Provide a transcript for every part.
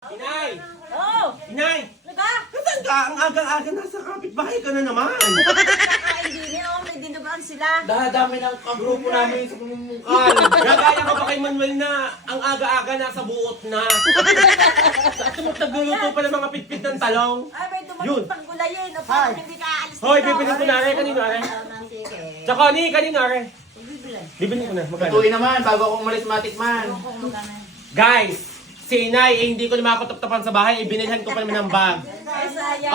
Inay! Oh! Inay! Ano ba? Nasaan ka? Ang aga-aga nasa kapitbahay ka na naman. Kakain din eh. Oh, may dinugaan sila. Dami ng kagrupo namin sa pamumungkal. Gagaya ka ba kay Manuel na ang aga-aga nasa buot na? At nagluluto pa ng mga pitpit ng talong. Ay, may Yun. dumating pang gulayin. O, parang hindi ka aalis dito. Hoy, bibilin ko na rin. Kanino rin? Sige. Tsaka ni, kanino rin? Bibili. Bibilin ko na. Magkano? Tutuin naman bago ako umalis matikman. Kung magkano. Guys, si Inay, hindi ko na makakutap-tapan sa bahay. Ibinilhan ko pa naman ng bag. Ay, sayang.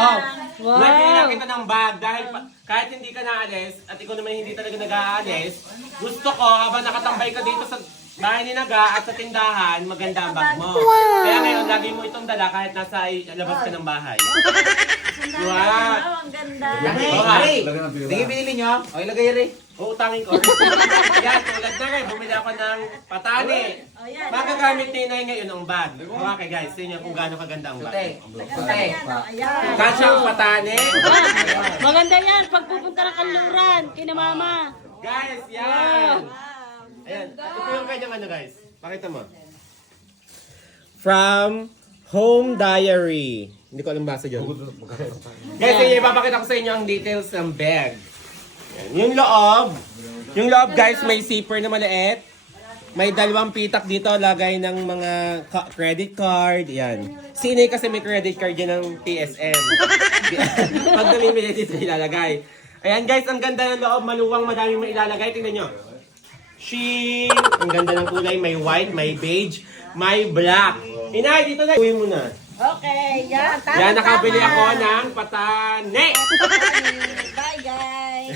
Oh, nagbilang kita ng bag dahil kahit hindi ka naalis at ikaw naman hindi talaga nag-aalis, gusto ko habang nakatambay ka dito sa bahay ni Naga at sa tindahan, maganda ang bag mo. Kaya ngayon, lagi mo itong dala kahit nasa labas ka ng bahay. Wow, ang ganda. Sige, binili nyo. O, ilagay rin. Uutangin ko. Yan, tulad na rin, bumili ako ng patani. Oh, yan. Magagamit ni Inay ngayon ang bag. Okay guys, tingnan kung gaano kaganda ang Sute. bag. Ganda yan. Oh, ayan. Kasyang patani. Maganda yan pag pupunta ng kanluran, kina mama. Guys, yan. Wow. Ayan, ito yung kanyang ano guys. Pakita mo. From Home Diary. Hindi ko alam basa yun. Guys, ipapakita ko sa inyo ang details ng bag. Ayan. Yung loob. Yung loob guys, may zipper na maliit. May dalawang pitak dito, lagay ng mga credit card. Yan. Si Inay kasi may credit card yan ng PSM. Pag namimili dito ilalagay. Ayan guys, ang ganda ng loob. Maluwang, madaming mailalagay. Tingnan nyo. Sheen! Ang ganda ng kulay. May white, may beige, may black. Inay, dito na. Uwi mo na. Okay, yan. Tama, Yan, nakabili tama. ako ng patane. Bye, guys.